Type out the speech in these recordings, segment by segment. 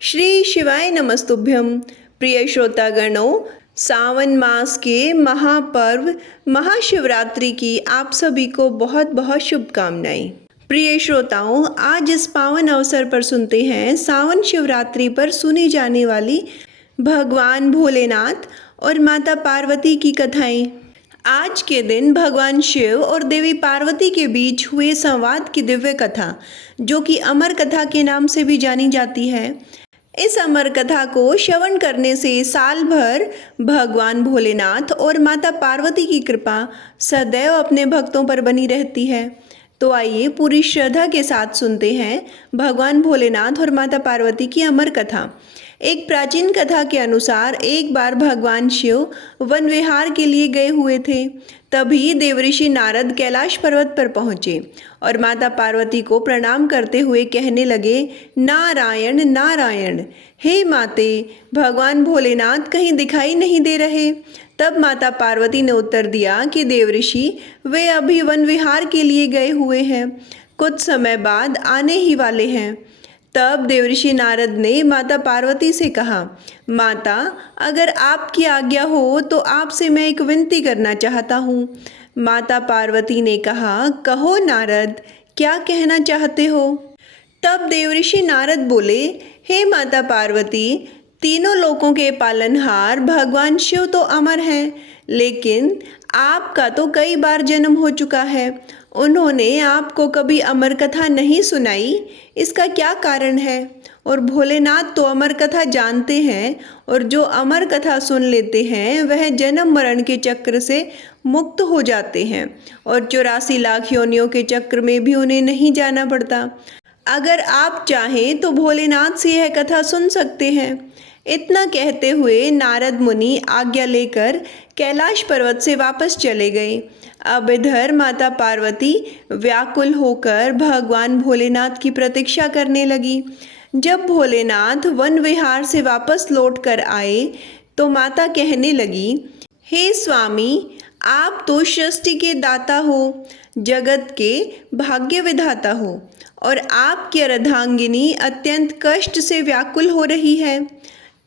श्री शिवाय नमस्तुभ्यं। प्रिय श्रोतागणों, सावन मास के महापर्व महाशिवरात्रि की आप सभी को बहुत बहुत शुभकामनाएं। प्रिय श्रोताओं, आज इस पावन अवसर पर सुनते हैं सावन शिवरात्रि पर सुनी जाने वाली भगवान भोलेनाथ और माता पार्वती की कथाएं। आज के दिन भगवान शिव और देवी पार्वती के बीच हुए संवाद की दिव्य कथा, जो कि अमर कथा के नाम से भी जानी जाती है। इस अमर कथा को श्रवण करने से साल भर भगवान भोलेनाथ और माता पार्वती की कृपा सदैव अपने भक्तों पर बनी रहती है। तो आइए पूरी श्रद्धा के साथ सुनते हैं भगवान भोलेनाथ और माता पार्वती की अमर कथा। एक प्राचीन कथा के अनुसार एक बार भगवान शिव वन विहार के लिए गए हुए थे। तभी देवऋषि नारद कैलाश पर्वत पर पहुंचे और माता पार्वती को प्रणाम करते हुए कहने लगे, नारायण नारायण, हे माते, भगवान भोलेनाथ कहीं दिखाई नहीं दे रहे। तब माता पार्वती ने उत्तर दिया कि देवऋषि, वे अभी वन विहार के लिए गए हुए हैं, कुछ समय बाद आने ही वाले हैं। तब देवऋषि नारद ने माता पार्वती से कहा, माता, अगर आपकी आज्ञा हो तो आपसे मैं एक विनती करना चाहता हूँ। माता पार्वती ने कहा, कहो नारद, क्या कहना चाहते हो? तब देवऋषि नारद बोले, हे माता पार्वती, तीनों लोकों के पालनहार भगवान शिव तो अमर हैं, लेकिन आपका तो कई बार जन्म हो चुका है। उन्होंने आपको कभी अमर कथा नहीं सुनाई, इसका क्या कारण है? और भोलेनाथ तो अमर कथा जानते हैं, और जो अमर कथा सुन लेते हैं वह जन्म मरण के चक्र से मुक्त हो जाते हैं और 84 लाख योनियों के चक्र में भी उन्हें नहीं जाना पड़ता। अगर आप चाहें तो भोलेनाथ से यह कथा सुन सकते हैं। इतना कहते हुए नारद मुनि आज्ञा लेकर कैलाश पर्वत से वापस चले गए। अब इधर माता पार्वती व्याकुल होकर भगवान भोलेनाथ की प्रतीक्षा करने लगी। जब भोलेनाथ वन विहार से वापस लौट कर आए तो माता कहने लगी, हे स्वामी, आप तो सृष्टि के दाता हो, जगत के भाग्य विधाता हो, और आपकी अर्धांगिनी अत्यंत कष्ट से व्याकुल हो रही है।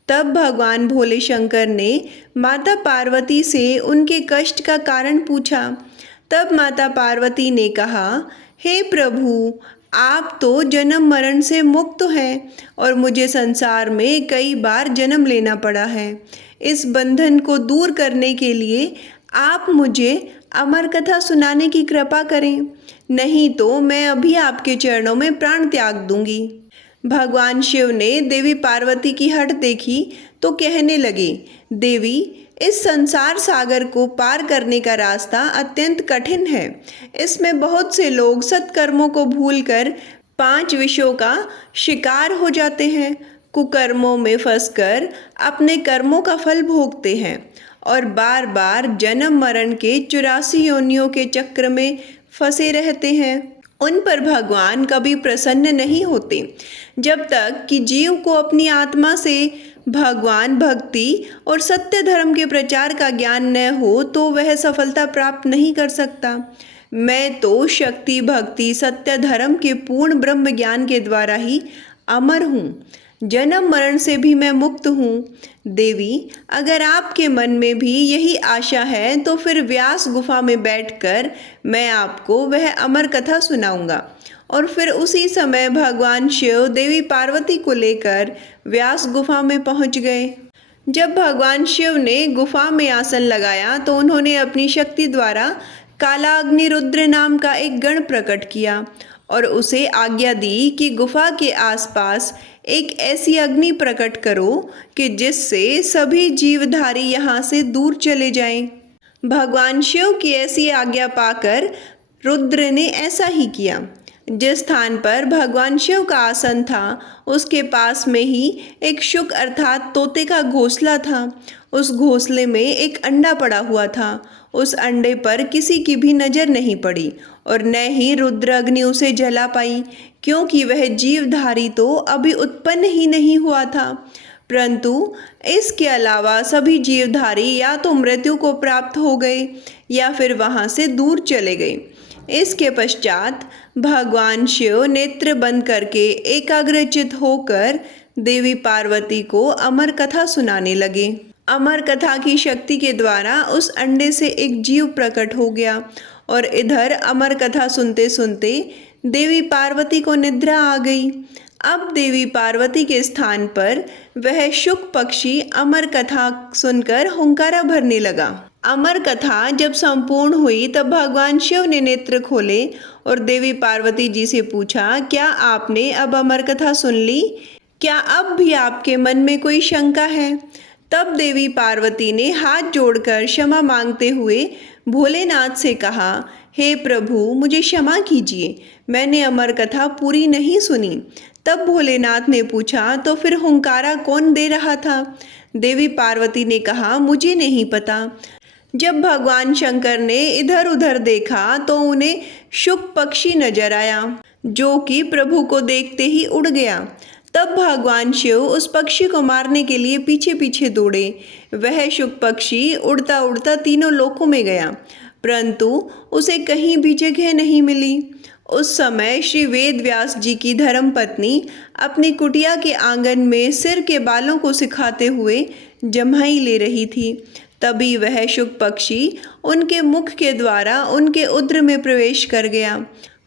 तब भगवान भोले शंकर ने माता पार्वती से उनके कष्ट का कारण पूछा। तब माता पार्वती ने कहा, हे प्रभु, आप तो जन्म मरण से मुक्त हैं और मुझे संसार में कई बार जन्म लेना पड़ा है। इस बंधन को दूर करने के लिए आप मुझे अमर कथा सुनाने की कृपा करें, नहीं तो मैं अभी आपके चरणों में प्राण त्याग दूंगी। भगवान शिव ने देवी पार्वती की हठ देखी तो कहने लगे, देवी, इस संसार सागर को पार करने का रास्ता अत्यंत कठिन है। इसमें बहुत से लोग सत्कर्मों को भूलकर 5 विषयों का शिकार हो जाते हैं, कुकर्मों में फंसकर अपने कर्मों का फल भोगते हैं और बार बार जन्म मरण के 84 योनियों के चक्र में फंसे रहते हैं। उन पर भगवान कभी प्रसन्न नहीं होते। जब तक कि जीव को अपनी आत्मा से भगवान भक्ति और सत्य धर्म के प्रचार का ज्ञान न हो तो वह सफलता प्राप्त नहीं कर सकता। मैं तो शक्ति, भक्ति, सत्य धर्म के पूर्ण ब्रह्म ज्ञान के द्वारा ही अमर हूँ, जन्म मरण से भी मैं मुक्त हूँ। देवी, अगर आपके मन में भी यही आशा है तो फिर व्यास गुफा में बैठकर मैं आपको वह अमर कथा सुनाऊंगा। और फिर उसी समय भगवान शिव देवी पार्वती को लेकर व्यास गुफा में पहुंच गए। जब भगवान शिव ने गुफा में आसन लगाया तो उन्होंने अपनी शक्ति द्वारा कालाग्नि रुद्र नाम का एक गण प्रकट किया और उसे आज्ञा दी कि गुफा के आसपास एक ऐसी अग्नि प्रकट करो कि जिससे सभी जीवधारी यहाँ से दूर चले जाएं। भगवान शिव की ऐसी आज्ञा पाकर रुद्र ने ऐसा ही किया। जिस स्थान पर भगवान शिव का आसन था उसके पास में ही एक शुक अर्थात तोते का घोंसला था। उस घोंसले में एक अंडा पड़ा हुआ था। उस अंडे पर किसी की भी नज़र नहीं पड़ी और न ही रुद्र अग्नि उसे जला पाई, क्योंकि वह जीवधारी तो अभी उत्पन्न ही नहीं हुआ था। परंतु इसके अलावा सभी जीवधारी या तो मृत्यु को प्राप्त हो गए या फिर वहाँ से दूर चले गए। इसके पश्चात भगवान शिव नेत्र बंद करके एकाग्रचित होकर देवी पार्वती को अमर कथा सुनाने लगे। अमर कथा की शक्ति के द्वारा उस अंडे से एक जीव प्रकट हो गया और इधर अमर कथा सुनते सुनते देवी पार्वती को निद्रा आ गई। अब देवी पार्वती के स्थान पर वह शुक पक्षी अमर कथा सुनकर हुंकारा भरने लगा। अमर कथा जब संपूर्ण हुई तब भगवान शिव ने नेत्र खोले और देवी पार्वती जी से पूछा, क्या आपने अब अमर कथा सुन ली? क्या अब भी आपके मन में कोई शंका है? तब देवी पार्वती ने हाथ जोड़कर क्षमा मांगते हुए भोलेनाथ से कहा, हे प्रभु, मुझे क्षमा कीजिए, मैंने अमर कथा पूरी नहीं सुनी। तब भोलेनाथ ने पूछा, तो फिर हुंकारा कौन दे रहा था? देवी पार्वती ने कहा, मुझे नहीं पता। जब भगवान शंकर ने इधर उधर देखा तो उन्हें शुक पक्षी नजर आया, जो कि प्रभु को देखते ही उड़ गया। तब भगवान शिव उस पक्षी को मारने के लिए पीछे पीछे दौड़े। वह शुक पक्षी उड़ता उड़ता तीनों लोकों में गया, परंतु उसे कहीं भी जगह नहीं मिली। उस समय श्री वेद व्यास जी की धर्मपत्नी अपनी कुटिया के आंगन में सिर के बालों को सिखाते हुए जम्हाई ले रही थी। तभी वह शुक पक्षी उनके मुख के द्वारा उनके उदर में प्रवेश कर गया।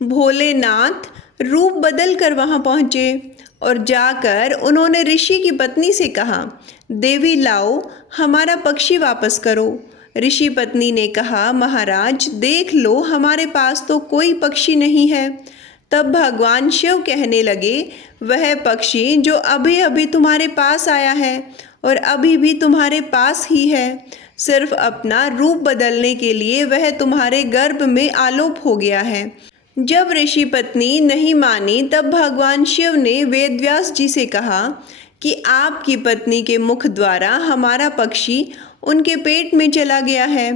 भोलेनाथ रूप बदल कर वहां पहुंचे और जाकर उन्होंने ऋषि की पत्नी से कहा, देवी लाओ, हमारा पक्षी वापस करो। ऋषि पत्नी ने कहा, महाराज देख लो, हमारे पास तो कोई पक्षी नहीं है। तब भगवान शिव कहने लगे, वह पक्षी जो अभी अभी तुम्हारे पास आया है और अभी भी तुम्हारे पास ही है, सिर्फ अपना रूप बदलने के लिए वह तुम्हारे गर्भ में आलोप हो गया है। जब ऋषि पत्नी नहीं मानी तब भगवान शिव ने वेदव्यास जी से कहा कि आपकी पत्नी के मुख द्वारा हमारा पक्षी उनके पेट में चला गया है।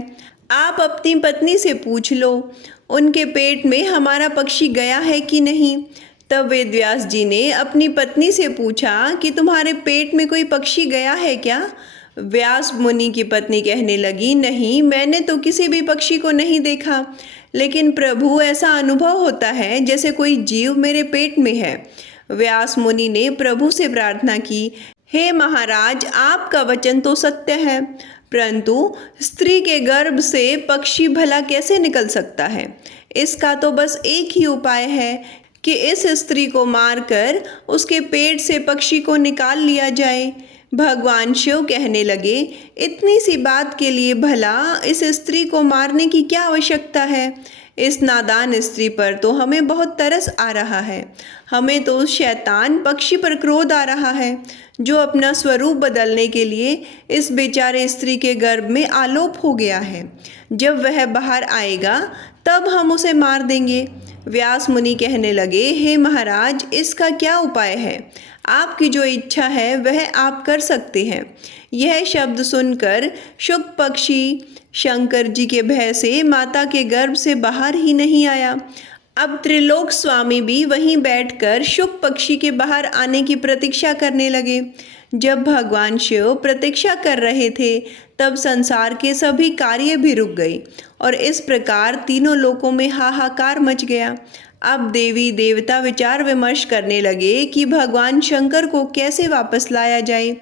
आप अपनी पत्नी से पूछ लो, उनके पेट में हमारा पक्षी गया है कि नहीं। तब वेदव्यास जी ने अपनी पत्नी से पूछा कि तुम्हारे पेट में कोई पक्षी गया है क्या? व्यास मुनि की पत्नी कहने लगी, नहीं, मैंने तो किसी भी पक्षी को नहीं देखा, लेकिन प्रभु ऐसा अनुभव होता है जैसे कोई जीव मेरे पेट में है। व्यास मुनि ने प्रभु से प्रार्थना की, हे महाराज, आपका वचन तो सत्य है, परंतु स्त्री के गर्भ से पक्षी भला कैसे निकल सकता है? इसका तो बस एक ही उपाय है कि इस स्त्री को मारकर उसके पेट से पक्षी को निकाल लिया जाए। भगवान शिव कहने लगे, इतनी सी बात के लिए भला इस स्त्री को मारने की क्या आवश्यकता है? इस नादान स्त्री पर तो हमें बहुत तरस आ रहा है। हमें तो उस शैतान पक्षी पर क्रोध आ रहा है जो अपना स्वरूप बदलने के लिए इस बेचारे स्त्री के गर्भ में आलोप हो गया है। जब वह बाहर आएगा तब हम उसे मार देंगे। व्यास मुनि कहने लगे, हे महाराज, इसका क्या उपाय है? आपकी जो इच्छा है वह आप कर सकते हैं। यह शब्द सुनकर शुक पक्षी शंकर जी के भय से माता के गर्भ से बाहर ही नहीं आया। अब त्रिलोक स्वामी भी वहीं बैठकर शुक पक्षी के बाहर आने की प्रतीक्षा करने लगे। जब भगवान शिव प्रतीक्षा कर रहे थे तब संसार के सभी कार्य भी रुक गए और इस प्रकार तीनों लोकों में हाहाकार मच गया। अब देवी देवता विचार विमर्श करने लगे कि भगवान शंकर को कैसे वापस लाया जाए।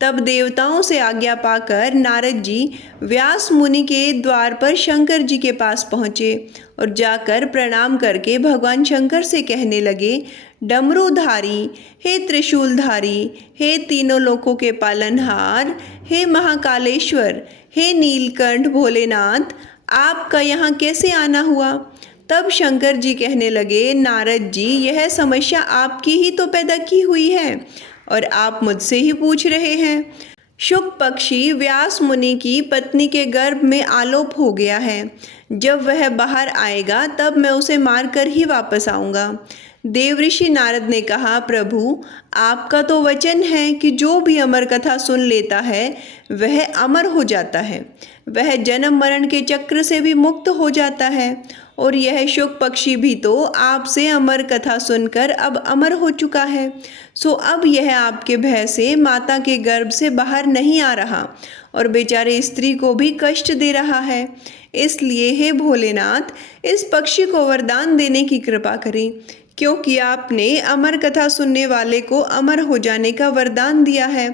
तब देवताओं से आज्ञा पाकर नारद जी व्यास मुनि के द्वार पर शंकर जी के पास पहुँचे और जाकर प्रणाम करके भगवान शंकर से कहने लगे, डमरूधारी, हे त्रिशूलधारी, हे तीनों लोकों के पालनहार, हे महाकालेश्वर, हे नीलकंठ भोलेनाथ, आपका यहाँ कैसे आना हुआ? तब शंकर जी कहने लगे, नारद जी, यह समस्या आपकी ही तो पैदा की हुई है और आप मुझसे ही पूछ रहे हैं। शुक पक्षी व्यास मुनि की पत्नी के गर्भ में आलोप हो गया है। जब वह बाहर आएगा तब मैं उसे मारकर ही वापस आऊँगा। देवऋषि नारद ने कहा, प्रभु, आपका तो वचन है कि जो भी अमर कथा सुन लेता है वह अमर हो जाता है, वह जन्म मरण के चक्र से भी मुक्त हो जाता है। और यह शुक पक्षी भी तो आपसे अमर कथा सुनकर अब अमर हो चुका है। सो अब यह आपके भय से माता के गर्भ से बाहर नहीं आ रहा और बेचारे स्त्री को भी कष्ट दे रहा है। इसलिए हे भोलेनाथ, इस पक्षी को वरदान देने की कृपा करें क्योंकि आपने अमर कथा सुनने वाले को अमर हो जाने का वरदान दिया है,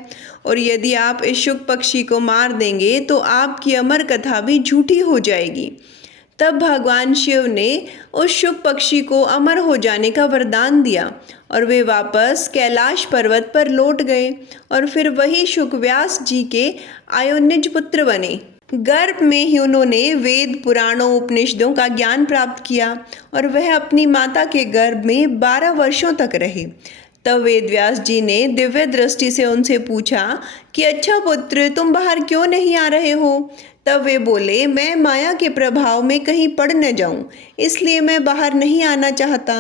और यदि आप इस शुक पक्षी को मार देंगे तो आपकी अमर कथा भी झूठी हो जाएगी। तब भगवान शिव ने उस शुक पक्षी को अमर हो जाने का वरदान दिया और वे वापस कैलाश पर्वत पर लौट गए और फिर वही शुक व्यास जी के अयोनिज पुत्र बने। गर्भ में ही उन्होंने वेद पुराणों उपनिषदों का ज्ञान प्राप्त किया और वह अपनी माता के गर्भ में 12 वर्षों तक रहे। तब वेदव्यास जी ने दिव्य दृष्टि से उनसे पूछा कि अच्छा पुत्र, तुम बाहर क्यों नहीं आ रहे हो? तब वे बोले, मैं माया के प्रभाव में कहीं पड़ न जाऊं, इसलिए मैं बाहर नहीं आना चाहता।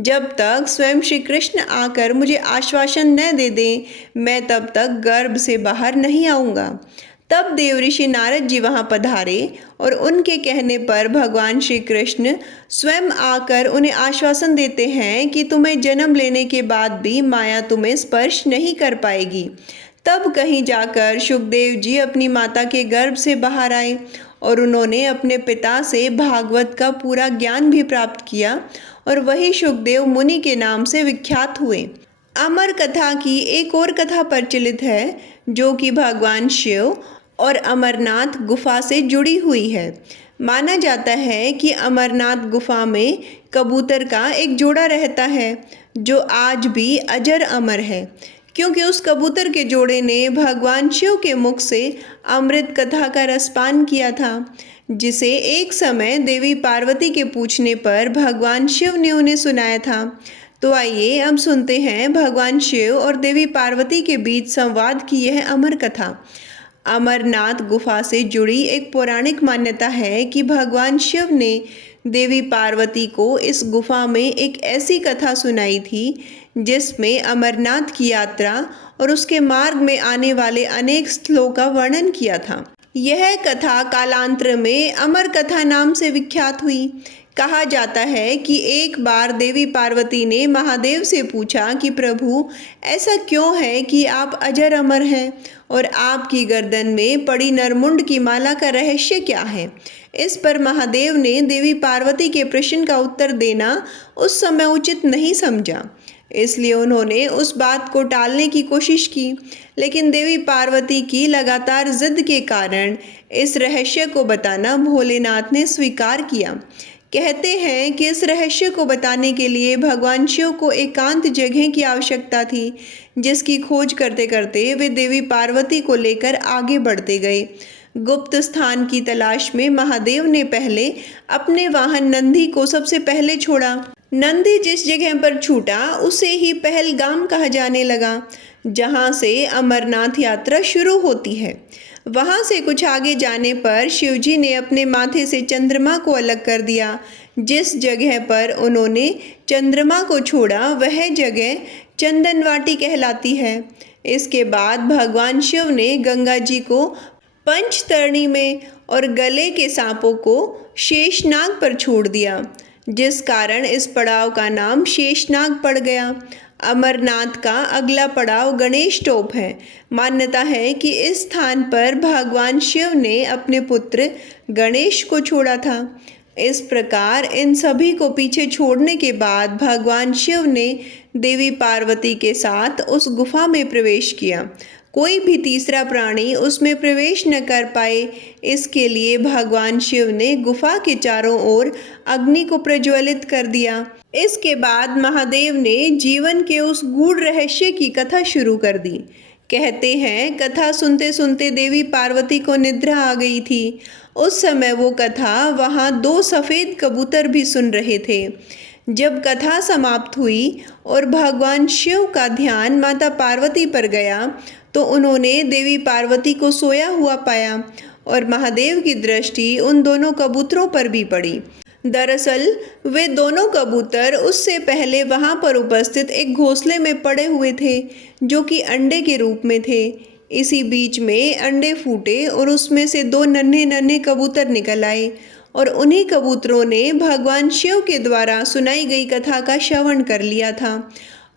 जब तक स्वयं श्री कृष्ण आकर मुझे आश्वासन न दे दें, मैं तब तक गर्भ से बाहर नहीं आऊँगा। तब देवऋषि नारद जी वहां पधारे और उनके कहने पर भगवान श्री कृष्ण स्वयं आकर उन्हें आश्वासन देते हैं कि तुम्हें जन्म लेने के बाद भी माया तुम्हें स्पर्श नहीं कर पाएगी। तब कहीं जाकर शुकदेव जी अपनी माता के गर्भ से बाहर आए और उन्होंने अपने पिता से भागवत का पूरा ज्ञान भी प्राप्त किया और वही शुकदेव मुनि के नाम से विख्यात हुए। अमर कथा की एक और कथा प्रचलित है जो कि भगवान शिव और अमरनाथ गुफा से जुड़ी हुई है। माना जाता है कि अमरनाथ गुफा में कबूतर का एक जोड़ा रहता है जो आज भी अजर अमर है, क्योंकि उस कबूतर के जोड़े ने भगवान शिव के मुख से अमृत कथा का रसपान किया था, जिसे एक समय देवी पार्वती के पूछने पर भगवान शिव ने उन्हें सुनाया था। तो आइए अब सुनते हैं भगवान शिव और देवी पार्वती के बीच संवाद की यह अमर कथा। अमरनाथ गुफा से जुड़ी एक पौराणिक मान्यता है कि भगवान शिव ने देवी पार्वती को इस गुफा में एक ऐसी कथा सुनाई थी जिसमें अमरनाथ की यात्रा और उसके मार्ग में आने वाले अनेक स्थलों का वर्णन किया था। यह कथा कालांतर में अमर कथा नाम से विख्यात हुई। कहा जाता है कि एक बार देवी पार्वती ने महादेव से पूछा कि प्रभु, ऐसा क्यों है कि आप अजर अमर हैं और आपकी गर्दन में पड़ी नरमुंड की माला का रहस्य क्या है? इस पर महादेव ने देवी पार्वती के प्रश्न का उत्तर देना उस समय उचित नहीं समझा, इसलिए उन्होंने उस बात को टालने की कोशिश की। लेकिन देवी पार्वती की लगातार जिद के कारण इस रहस्य को बताना भोलेनाथ ने स्वीकार किया। कहते हैं कि इस रहस्य को बताने के लिए भगवान शिव को एकांत जगह की आवश्यकता थी, जिसकी खोज करते करते वे देवी पार्वती को लेकर आगे बढ़ते गए। गुप्त स्थान की तलाश में महादेव ने पहले अपने वाहन नंदी को सबसे पहले छोड़ा। नंदी जिस जगह पर छूटा उसे ही पहलगाम कहा जाने लगा, जहां से अमरनाथ यात्रा शुरू होती है। वहां से कुछ आगे जाने पर शिवजी ने अपने माथे से चंद्रमा को अलग कर दिया। जिस जगह पर उन्होंने चंद्रमा को छोड़ा वह जगह चंदनवाटी कहलाती है। इसके बाद भगवान शिव ने गंगा जी को पंचतरणी में और गले के सांपों को शेषनाग पर छोड़ दिया, जिस कारण इस पड़ाव का नाम शेषनाग पड़ गया। अमरनाथ का अगला पड़ाव गणेश टोप है। मान्यता है कि इस स्थान पर भगवान शिव ने अपने पुत्र गणेश को छोड़ा था। इस प्रकार इन सभी को पीछे छोड़ने के बाद भगवान शिव ने देवी पार्वती के साथ उस गुफा में प्रवेश किया। कोई भी तीसरा प्राणी उसमें प्रवेश न कर पाए, इसके लिए भगवान शिव ने गुफा के चारों ओर अग्नि को प्रज्वलित कर दिया। इसके बाद महादेव ने जीवन के उस गूढ़ रहस्य की कथा शुरू कर दी। कहते हैं कथा सुनते सुनते देवी पार्वती को निद्रा आ गई थी। उस समय वो कथा वहाँ 2 सफ़ेद कबूतर भी सुन रहे थे। जब कथा समाप्त हुई और भगवान शिव का ध्यान माता पार्वती पर गया तो उन्होंने देवी पार्वती को सोया हुआ पाया और महादेव की दृष्टि उन दोनों कबूतरों पर भी पड़ी। दरअसल वे दोनों कबूतर उससे पहले वहां पर उपस्थित एक घोंसले में पड़े हुए थे जो कि अंडे के रूप में थे। इसी बीच में अंडे फूटे और उसमें से 2 नन्हे नन्हे कबूतर निकल आए और उन्हीं कबूतरों ने भगवान शिव के द्वारा सुनाई गई कथा का श्रवण कर लिया था।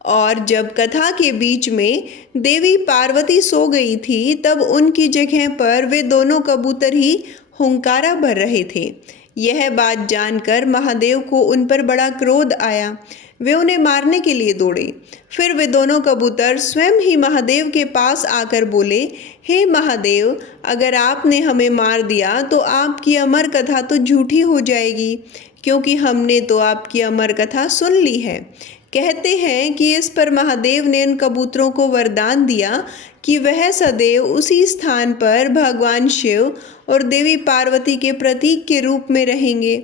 और जब कथा के बीच में देवी पार्वती सो गई थी तब उनकी जगह पर वे दोनों कबूतर ही हुंकारा भर रहे थे। यह बात जानकर महादेव को उन पर बड़ा क्रोध आया। वे उन्हें मारने के लिए दौड़े। फिर वे दोनों कबूतर स्वयं ही महादेव के पास आकर बोले, हे महादेव, अगर आपने हमें मार दिया तो आपकी अमर कथा तो झूठी हो जाएगी, क्योंकि हमने तो आपकी अमर कथा सुन ली है। कहते हैं कि इस पर महादेव ने उन कबूतरों को वरदान दिया कि वह सदैव उसी स्थान पर भगवान शिव और देवी पार्वती के प्रतीक के रूप में रहेंगे।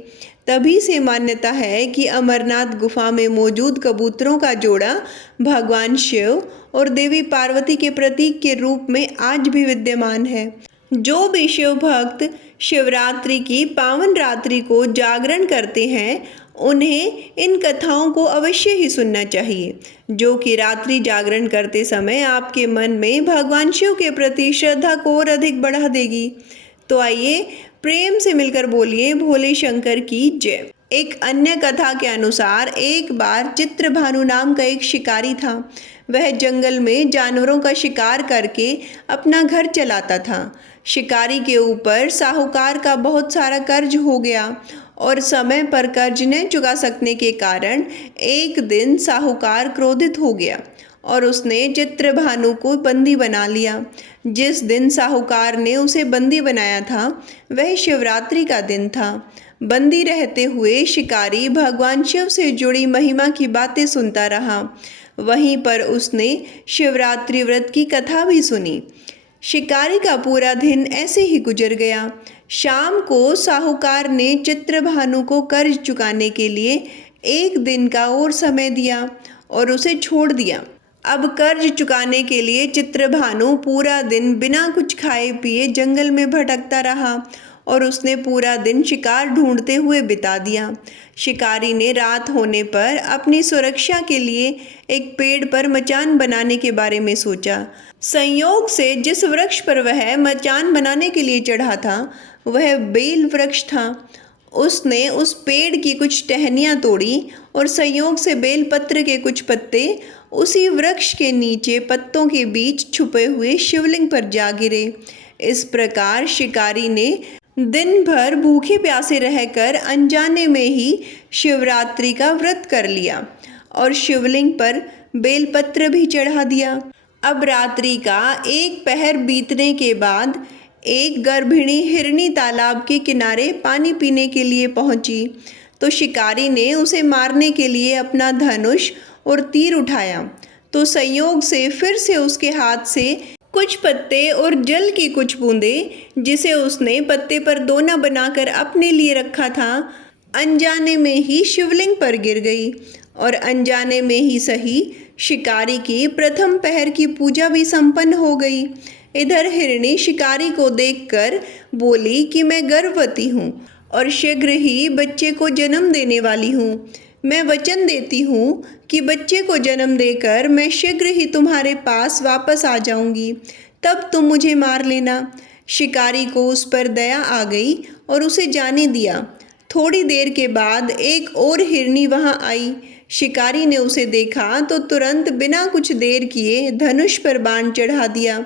तभी से मान्यता है कि अमरनाथ गुफा में मौजूद कबूतरों का जोड़ा भगवान शिव और देवी पार्वती के प्रतीक के रूप में आज भी विद्यमान है। जो भी शिव भक्त शिवरात्रि की पावन रात्रि को जागरण करते हैं, उन्हें इन कथाओं को अवश्य ही सुनना चाहिए, जो कि रात्रि जागरण करते समय आपके मन में भगवान शिव के प्रति श्रद्धा को और अधिक बढ़ा देगी। तो आइए प्रेम से मिलकर बोलिए भोले शंकर की जय। एक अन्य कथा के अनुसार एक बार चित्रभानु नाम का एक शिकारी था। वह जंगल में जानवरों का शिकार करके अपना घर चलाता था। शिकारी के ऊपर साहूकार का बहुत सारा कर्ज हो गया और समय पर कर्ज न चुका सकने के कारण एक दिन साहूकार क्रोधित हो गया और उसने चित्रभानु को बंदी बना लिया। जिस दिन साहूकार ने उसे बंदी बनाया था वह शिवरात्रि का दिन था। बंदी रहते हुए शिकारी भगवान शिव से जुड़ी महिमा की बातें सुनता रहा। वहीं पर उसने शिवरात्रि व्रत की कथा भी सुनी। शिकारी का पूरा दिन ऐसे ही गुजर गया। शाम को साहूकार ने चित्रभानु को कर्ज चुकाने के लिए एक दिन का और समय दिया और उसे छोड़ दिया। अब कर्ज चुकाने के लिए चित्रभानु पूरा दिन बिना कुछ खाए पिए जंगल में भटकता रहा और उसने पूरा दिन शिकार ढूंढते हुए बिता दिया। शिकारी ने रात होने पर अपनी सुरक्षा के लिए एक पेड़ पर मचान बनाने के बारे में सोचा। संयोग से जिस वृक्ष पर वह मचान बनाने के लिए चढ़ा था वह बेल वृक्ष था। उसने उस पेड़ की कुछ टहनियाँ तोड़ी और संयोग से बेल पत्र के कुछ पत्ते उसी वृक्ष के नीचे पत्तों के बीच छुपे हुए शिवलिंग पर जा गिरे। इस प्रकार शिकारी ने दिन भर भूखे प्यासे रहकर अनजाने में ही शिवरात्रि का व्रत कर लिया और शिवलिंग पर बेलपत्र भी चढ़ा दिया। अब रात्रि का एक पहर बीतने के बाद एक गर्भिणी हिरनी तालाब के किनारे पानी पीने के लिए पहुंची तो शिकारी ने उसे मारने के लिए अपना धनुष और तीर उठाया तो संयोग से फिर से उसके हाथ से कुछ पत्ते और जल की कुछ बूंदें, जिसे उसने पत्ते पर दोना बनाकर अपने लिए रखा था, अनजाने में ही शिवलिंग पर गिर गई और अनजाने में ही सही शिकारी की प्रथम पहर की पूजा भी संपन्न हो गई। इधर हिरणी शिकारी को देखकर बोली कि मैं गर्भवती हूँ और शीघ्र ही बच्चे को जन्म देने वाली हूँ। मैं वचन देती हूँ कि बच्चे को जन्म देकर मैं शीघ्र ही तुम्हारे पास वापस आ जाऊंगी, तब तुम मुझे मार लेना। शिकारी को उस पर दया आ गई और उसे जाने दिया। थोड़ी देर के बाद एक और हिरनी वहां आई। शिकारी ने उसे देखा तो तुरंत बिना कुछ देर किए धनुष पर बाण चढ़ा दिया।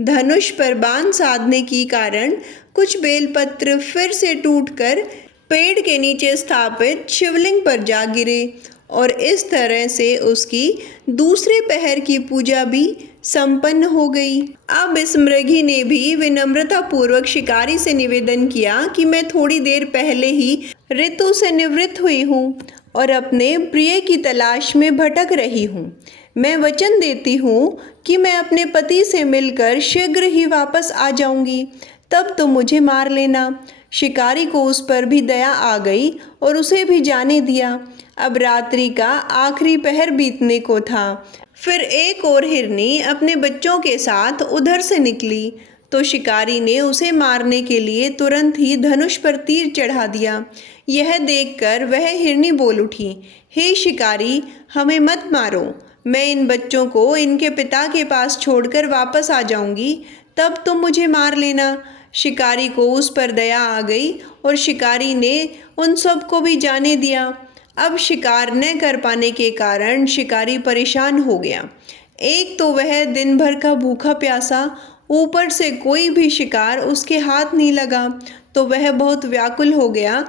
धनुष पर बाण साधने के कारण कुछ बेलपत्र फिर से टूटकर पेड़ के नीचे स्थापित शिवलिंग पर जा गिरे और इस तरह से उसकी दूसरे पहर की पूजा भी संपन्न हो गई। अब इस मृगी ने भी विनम्रता पूर्वक शिकारी से निवेदन किया कि मैं थोड़ी देर पहले ही ऋतु से निवृत्त हुई हूँ और अपने प्रिय की तलाश में भटक रही हूँ। मैं वचन देती हूँ कि मैं अपने पति से मिलकर शीघ्र ही वापस आ जाऊंगी, तब तो मुझे मार लेना। शिकारी को उस पर भी दया आ गई और उसे भी जाने दिया। अब रात्रि का आखिरी पहर बीतने को था। फिर एक और हिरनी अपने बच्चों के साथ उधर से निकली तो शिकारी ने उसे मारने के लिए तुरंत ही धनुष पर तीर चढ़ा दिया। यह देखकर वह हिरनी बोल उठी, हे शिकारी, हमें मत मारो, मैं इन बच्चों को इनके पिता के पास छोड़कर वापस आ जाऊंगी, तब तुम मुझे मार लेना। शिकारी को उस पर दया आ गई और शिकारी ने उन सब को भी जाने दिया। अब शिकार न कर पाने के कारण शिकारी परेशान हो गया। एक तो वह दिन भर का भूखा प्यासा, ऊपर से कोई भी शिकार उसके हाथ नहीं लगा, तो वह बहुत व्याकुल हो गया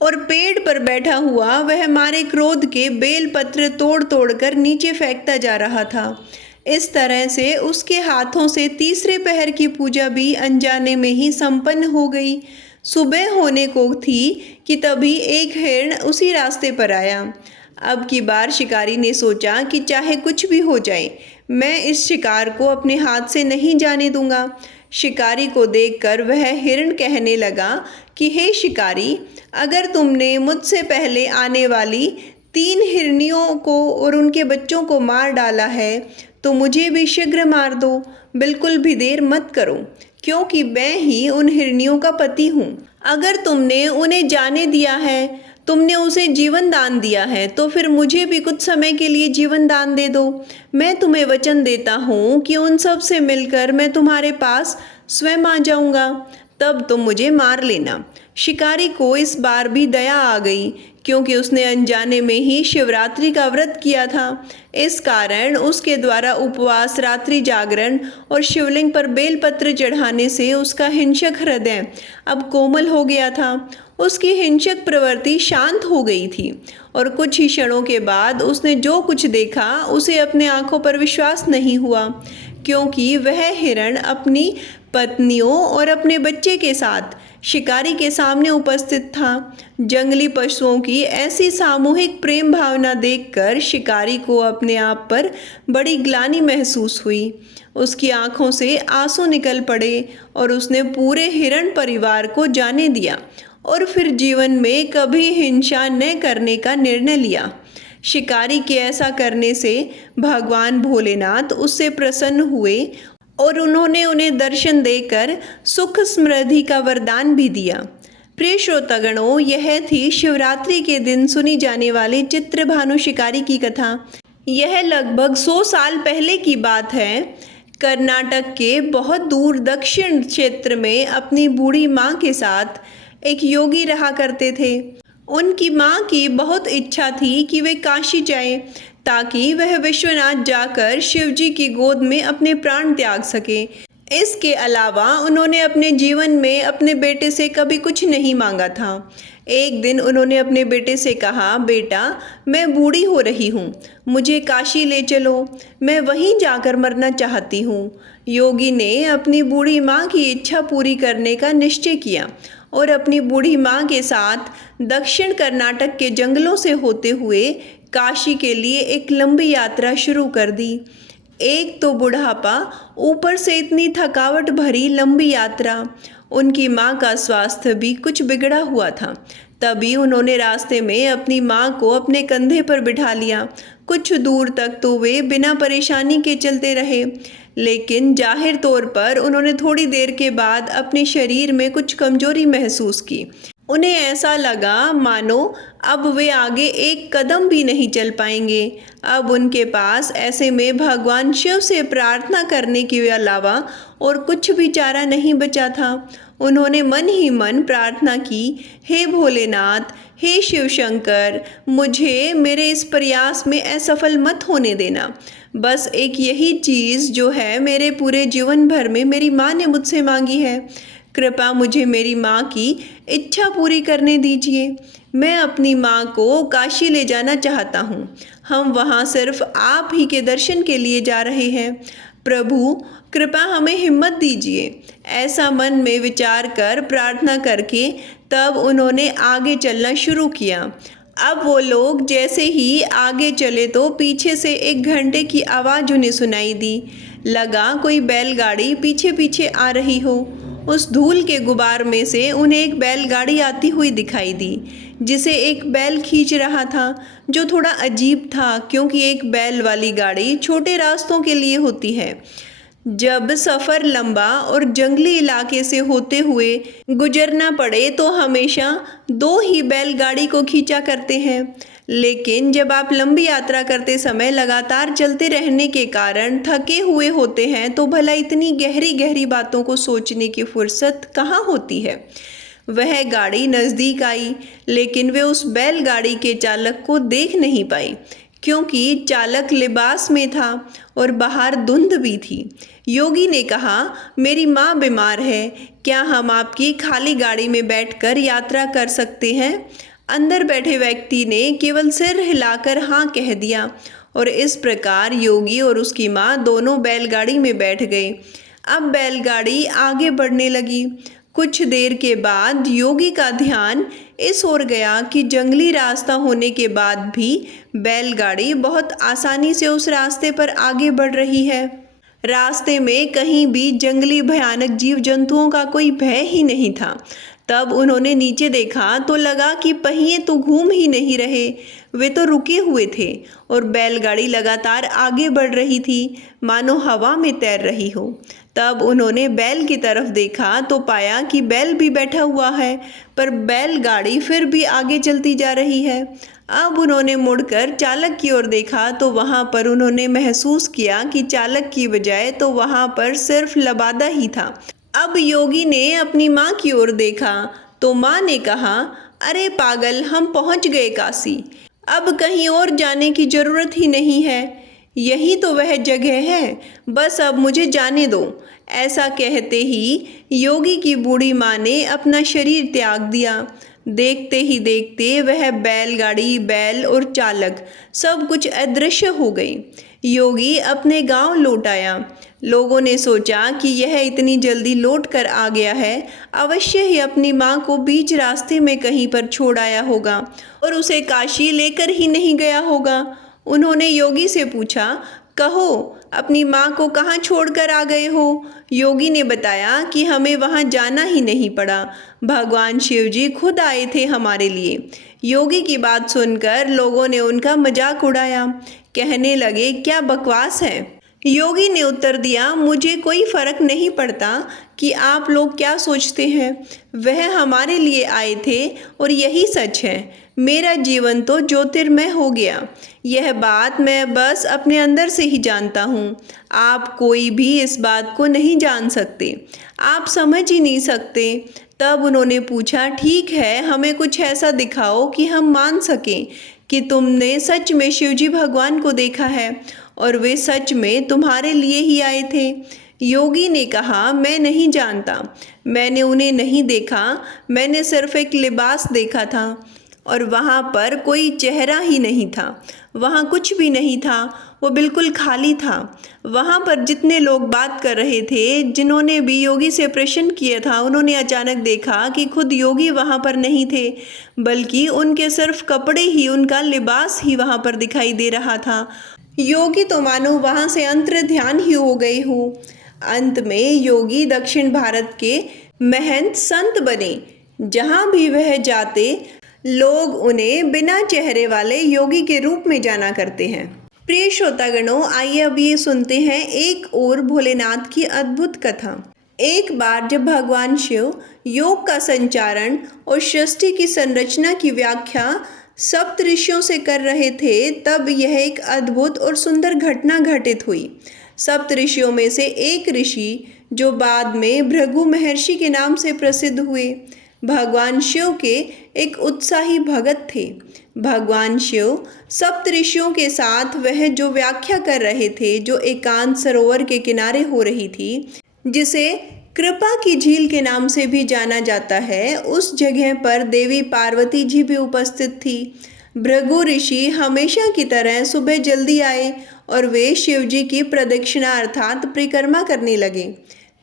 और पेड़ पर बैठा हुआ वह मारे क्रोध के बेल पत्र तोड़ तोड़ कर नीचे फेंकता जा रहा था। इस तरह से उसके हाथों से तीसरे पहर की पूजा भी अनजाने में ही संपन्न हो गई। सुबह होने को थी कि तभी एक हिरण उसी रास्ते पर आया। अब की बार शिकारी ने सोचा कि चाहे कुछ भी हो जाए, मैं इस शिकार को अपने हाथ से नहीं जाने दूंगा। शिकारी को देखकर वह हिरण कहने लगा कि हे शिकारी, अगर तुमने मुझसे पहले आने वाली 3 हिरनियों को और उनके बच्चों को मार डाला है, तो मुझे भी शीघ्र मार दो। बिल्कुल भी देर मत करो, क्योंकि मैं ही उन हिरनियों का पति हूँ। अगर तुमने उन्हें जाने दिया है, तुमने उसे जीवन दान दिया है, तो फिर मुझे भी कुछ समय के लिए जीवन दान दे दो। मैं तुम्हें वचन देता हूँ कि उन सब से मिलकर मैं तुम्हारे पास स्वयं आ जाऊंगा, तब तुम मुझे मार लेना। शिकारी को इस बार भी दया आ गई, क्योंकि उसने अनजाने में ही शिवरात्रि का व्रत किया था। इस कारण उसके द्वारा उपवास, रात्रि जागरण और शिवलिंग पर बेलपत्र चढ़ाने से उसका हिंसक हृदय अब कोमल हो गया था। उसकी हिंसक प्रवृत्ति शांत हो गई थी और कुछ ही क्षणों के बाद उसने जो कुछ देखा उसे अपने आंखों पर विश्वास नहीं हुआ, क्योंकि वह हिरण अपनी पत्नियों और अपने बच्चे के साथ शिकारी के सामने उपस्थित था। जंगली पशुओं की ऐसी सामूहिक प्रेम भावना देखकर शिकारी को अपने आप पर बड़ी ग्लानि महसूस हुई। उसकी आंखों से आंसू निकल पड़े और उसने पूरे हिरण परिवार को जाने दिया और फिर जीवन में कभी हिंसा न करने का निर्णय लिया। शिकारी के ऐसा करने से भगवान भोलेनाथ उससे प्रसन्न हुए और उन्होंने उन्हें दर्शन देकर सुख समृद्धि का वरदान भी दिया। प्रिय श्रोतागणों, यह थी शिवरात्रि के दिन सुनी जाने वाली चित्रभानु शिकारी की कथा। यह लगभग 100 साल पहले की बात है। कर्नाटक के बहुत दूर दक्षिण क्षेत्र में अपनी बूढ़ी माँ के साथ एक योगी रहा करते थे। उनकी माँ की बहुत इच्छा थी कि वे काशी जाएं, ताकि वह विश्वनाथ जाकर शिवजी की गोद में अपने प्राण त्याग सके। इसके अलावा उन्होंने अपने जीवन में अपने बेटे से कभी कुछ नहीं मांगा था। एक दिन उन्होंने अपने बेटे से कहा, बेटा, मैं बूढ़ी हो रही हूँ, मुझे काशी ले चलो, मैं वहीं जाकर मरना चाहती हूँ। योगी ने अपनी बूढ़ी माँ की इच्छा पूरी करने का निश्चय किया और अपनी बूढ़ी माँ के साथ दक्षिण कर्नाटक के जंगलों से होते हुए काशी के लिए एक लंबी यात्रा शुरू कर दी। एक तो बुढ़ापा, ऊपर से इतनी थकावट भरी लंबी यात्रा। उनकी माँ का स्वास्थ्य भी कुछ बिगड़ा हुआ था। तभी उन्होंने रास्ते में अपनी माँ को अपने कंधे पर बिठा लिया। कुछ दूर तक तो वे बिना परेशानी के चलते रहे, लेकिन जाहिर तौर पर उन्होंने थोड़ी देर के बाद अपने शरीर में कुछ कमजोरी महसूस की। उन्हें ऐसा लगा मानो अब वे आगे एक कदम भी नहीं चल पाएंगे। अब उनके पास ऐसे में भगवान शिव से प्रार्थना करने के अलावा और कुछ भी चारा नहीं बचा था। उन्होंने मन ही मन प्रार्थना की, हे भोलेनाथ, हे शिव शंकर, मुझे मेरे इस प्रयास में असफल मत होने देना। बस एक यही चीज़ जो है मेरे पूरे जीवन भर में मेरी माँ ने मुझसे मांगी है। कृपा मुझे मेरी माँ की इच्छा पूरी करने दीजिए। मैं अपनी माँ को काशी ले जाना चाहता हूँ। हम वहाँ सिर्फ आप ही के दर्शन के लिए जा रहे हैं। प्रभु, कृपा हमें हिम्मत दीजिए। ऐसा मन में विचार कर प्रार्थना करके तब उन्होंने आगे चलना शुरू किया। अब वो लोग जैसे ही आगे चले तो पीछे से एक घंटे की आवाज़ उन्हें सुनाई दी। लगा कोई बैलगाड़ी पीछे पीछे आ रही हो। उस धूल के गुबार में से उन्हें एक बैलगाड़ी आती हुई दिखाई दी, जिसे एक बैल खींच रहा था, जो थोड़ा अजीब था, क्योंकि एक बैल वाली गाड़ी छोटे रास्तों के लिए होती है। जब सफ़र लंबा और जंगली इलाके से होते हुए गुजरना पड़े तो हमेशा 2 ही बैलगाड़ी को खींचा करते हैं, लेकिन जब आप लंबी यात्रा करते समय लगातार चलते रहने के कारण थके हुए होते हैं तो भला इतनी गहरी गहरी बातों को सोचने की फुर्सत कहाँ होती है। वह गाड़ी नज़दीक आई, लेकिन वे उस बैलगाड़ी के चालक को देख नहीं पाई, क्योंकि चालक लिबास में था और बाहर धुंध भी थी। योगी ने कहा, मेरी माँ बीमार है, क्या हम आपकी खाली गाड़ी में बैठकर यात्रा कर सकते हैं? अंदर बैठे व्यक्ति ने केवल सिर हिलाकर हाँ कह दिया और इस प्रकार योगी और उसकी माँ दोनों बैलगाड़ी में बैठ गए। अब बैलगाड़ी आगे बढ़ने लगी। कुछ देर के बाद योगी का ध्यान इस ओर गया कि जंगली रास्ता होने के बाद भी बैलगाड़ी बहुत आसानी से उस रास्ते पर आगे बढ़ रही है। रास्ते में कहीं भी जंगली भयानक जीव जंतुओं का कोई भय ही नहीं था। तब उन्होंने नीचे देखा तो लगा कि पहिए तो घूम ही नहीं रहे, वे तो रुके हुए थे और बैलगाड़ी लगातार आगे बढ़ रही थी, मानो हवा में तैर रही हो। तब उन्होंने बैल की तरफ देखा तो पाया कि बैल भी बैठा हुआ है, पर बैलगाड़ी फिर भी आगे चलती जा रही है। अब उन्होंने मुड़कर चालक की ओर देखा तो वहां पर उन्होंने महसूस किया कि चालक की बजाय तो वहां पर सिर्फ लबादा ही था। अब योगी ने अपनी माँ की ओर देखा तो माँ ने कहा, अरे पागल, हम पहुँच गए काशी। अब कहीं और जाने की जरूरत ही नहीं है, यही तो वह जगह है, बस अब मुझे जाने दो। ऐसा कहते ही योगी की बूढ़ी माँ ने अपना शरीर त्याग दिया। देखते ही देखते वह बैलगाड़ी, बैल और चालक सब कुछ अदृश्य हो गई। योगी अपने गांव लौट आया। लोगों ने सोचा कि यह इतनी जल्दी लौट कर आ गया है, अवश्य ही अपनी माँ को बीच रास्ते में कहीं पर छोड़ आया होगा और उसे काशी लेकर ही नहीं गया होगा। उन्होंने योगी से पूछा, कहो, अपनी माँ को कहाँ छोड़कर आ गए हो? योगी ने बताया कि हमें वहाँ जाना ही नहीं पड़ा, भगवान शिव जी खुद आए थे हमारे लिए। योगी की बात सुनकर लोगों ने उनका मजाक उड़ाया, कहने लगे, क्या बकवास है। योगी ने उत्तर दिया, मुझे कोई फर्क नहीं पड़ता कि आप लोग क्या सोचते हैं, वह हमारे लिए आए थे और यही सच है। मेरा जीवन तो ज्योतिर्मय हो गया, यह बात मैं बस अपने अंदर से ही जानता हूँ। आप कोई भी इस बात को नहीं जान सकते, आप समझ ही नहीं सकते। तब उन्होंने पूछा, ठीक है, हमें कुछ ऐसा दिखाओ कि हम मान सकें कि तुमने सच में शिवजी भगवान को देखा है और वे सच में तुम्हारे लिए ही आए थे। योगी ने कहा, मैं नहीं जानता, मैंने उन्हें नहीं देखा, मैंने सिर्फ एक लिबास देखा था और वहाँ पर कोई चेहरा ही नहीं था, वहाँ कुछ भी नहीं था, वो बिल्कुल खाली था। वहाँ पर जितने लोग बात कर रहे थे, जिन्होंने भी योगी से प्रश्न किया था, उन्होंने अचानक देखा कि खुद योगी वहाँ पर नहीं थे, बल्कि उनके सिर्फ कपड़े ही, उनका लिबास ही वहाँ पर दिखाई दे रहा था। योगी तो मानो वहाँ से अंतर्ध्यान ही हो गए हो। अंत में योगी दक्षिण भारत के महंत संत बने। जहाँ भी वह जाते, लोग उन्हें बिना चेहरे वाले योगी के रूप में जाना करते हैं। प्रिय श्रोतागणों, आइए अब ये सुनते हैं एक और भोलेनाथ की अद्भुत कथा। एक बार जब भगवान शिव योग का संचारण और सृष्टि की संरचना की व्याख्या सप्त ऋषियों से कर रहे थे, तब यह एक अद्भुत और सुंदर घटना घटित हुई। सप्त ऋषियों में से एक ऋषि, जो बाद में भृगु महर्षि के नाम से प्रसिद्ध हुए, भगवान शिव के एक उत्साही भगत थे। भगवान शिव सप्त ऋषियों के साथ वह जो व्याख्या कर रहे थे, जो एकांत सरोवर के किनारे हो रही थी, जिसे कृपा की झील के नाम से भी जाना जाता है, उस जगह पर देवी पार्वती जी भी उपस्थित थी। भृगु ऋषि हमेशा की तरह सुबह जल्दी आए और वे शिव जी की प्रदक्षिणा अर्थात परिक्रमा करने लगे।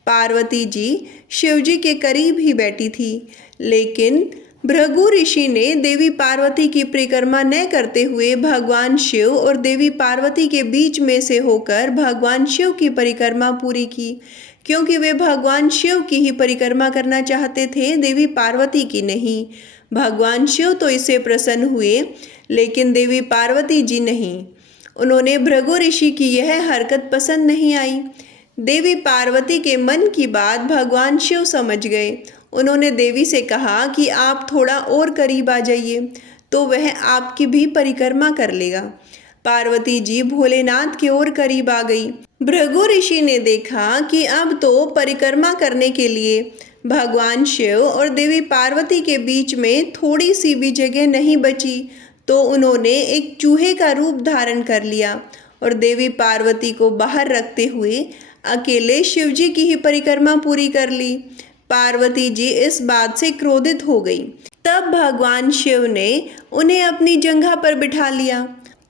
पार्वती जी शिव जी के करीब ही बैठी थी, लेकिन भृगु ऋषि ने देवी पार्वती की परिक्रमा न करते हुए भगवान शिव और देवी पार्वती के बीच में से होकर भगवान शिव की परिक्रमा पूरी की, क्योंकि वे भगवान शिव की ही परिक्रमा करना चाहते थे, देवी पार्वती की नहीं। भगवान शिव तो इससे प्रसन्न हुए, लेकिन देवी पार्वती जी नहीं। उन्होंने भृगु ऋषि की यह हरकत पसंद नहीं आई। देवी पार्वती के मन की बात भगवान शिव समझ गए। उन्होंने देवी से कहा कि आप थोड़ा और करीब आ जाइए, तो वह आपकी भी परिक्रमा कर लेगा। पार्वती जी भोलेनाथ की ओर करीब आ गई। भृगु ऋषि ने देखा कि अब तो परिक्रमा करने के लिए भगवान शिव और देवी पार्वती के बीच में थोड़ी सी भी जगह नहीं बची, तो उन्होंने एक चूहे का रूप धारण कर लिया और देवी पार्वती को बाहर रखते हुए अकेले शिवजी की ही परिक्रमा पूरी कर ली। पार्वती जी इस बात से क्रोधित हो गई। तब तब भगवान शिव ने उन्हें अपनी जंघा पर बिठा लिया।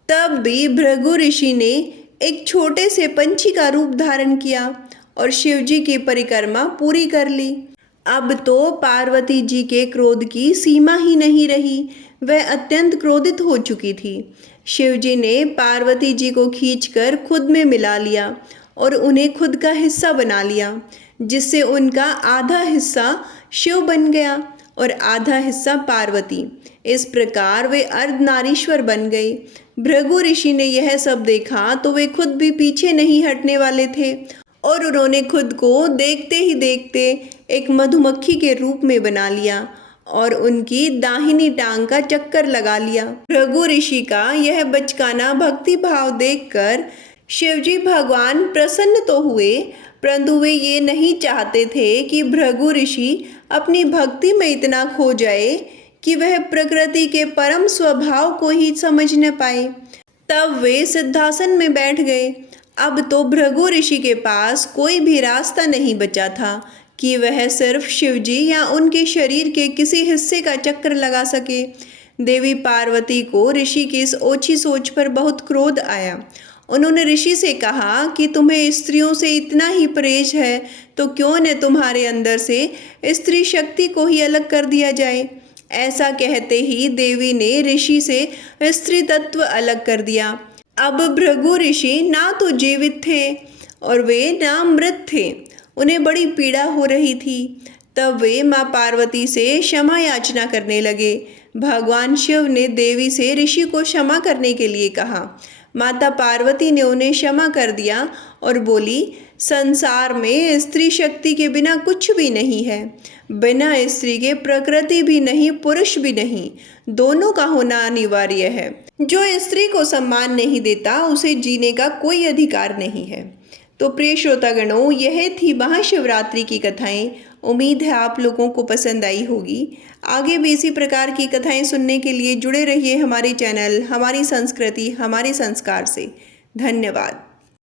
तब भी भृगु ऋषि ने एक छोटे से पंछी का रूप धारण किया और शिव जी की परिक्रमा पूरी कर ली। अब तो पार्वती जी के क्रोध की सीमा ही नहीं रही, वह अत्यंत क्रोधित हो चुकी थी। शिव जी ने पार्वती जी को खींचकर खुद में मिला लिया और उन्हें खुद का हिस्सा बना लिया, जिससे उनका आधा हिस्सा शिव बन गया और आधा हिस्सा पार्वती। इस प्रकार वे अर्धनारीश्वर बन गए। भृगु ऋषि ने यह सब देखा तो वे खुद भी पीछे नहीं हटने वाले थे और उन्होंने खुद को देखते ही देखते एक मधुमक्खी के रूप में बना लिया और उनकी दाहिनी टांग का चक्कर लगा लिया। भृगु ऋषि का यह बचकाना भक्ति भाव देखकर शिवजी भगवान प्रसन्न तो हुए, परंतु वे ये नहीं चाहते थे कि भृगु ऋषि अपनी भक्ति में इतना खो जाए कि वह प्रकृति के परम स्वभाव को ही समझ न पाए। तब वे सिद्धासन में बैठ गए। अब तो भृगु ऋषि के पास कोई भी रास्ता नहीं बचा था कि वह सिर्फ शिवजी या उनके शरीर के किसी हिस्से का चक्कर लगा सके। देवी पार्वती को ऋषि की इस ओछी सोच पर बहुत क्रोध आया। उन्होंने ऋषि से कहा कि तुम्हें स्त्रियों से इतना ही परहेज है तो क्यों न तुम्हारे अंदर से स्त्री शक्ति को ही अलग कर दिया जाए। ऐसा कहते ही देवी ने ऋषि से स्त्री तत्व अलग कर दिया। अब भृगु ऋषि ना तो जीवित थे और वे ना मृत थे। उन्हें बड़ी पीड़ा हो रही थी। तब वे माँ पार्वती से क्षमा याचना करने लगे। भगवान शिव ने देवी से ऋषि को क्षमा करने के लिए कहा। माता पार्वती ने उन्हें क्षमा कर दिया और बोली, संसार में स्त्री शक्ति के बिना कुछ भी नहीं है। बिना स्त्री के प्रकृति भी नहीं, पुरुष भी नहीं, दोनों का होना अनिवार्य है। जो स्त्री को सम्मान नहीं देता उसे जीने का कोई अधिकार नहीं है। तो प्रिय श्रोतागणों, यह थी महाशिवरात्रि की कथाएं। उम्मीद है आप लोगों को पसंद आई होगी। आगे भी इसी प्रकार की कथाएं सुनने के लिए जुड़े रहिए हमारे चैनल हमारी संस्कृति हमारे संस्कार से। धन्यवाद।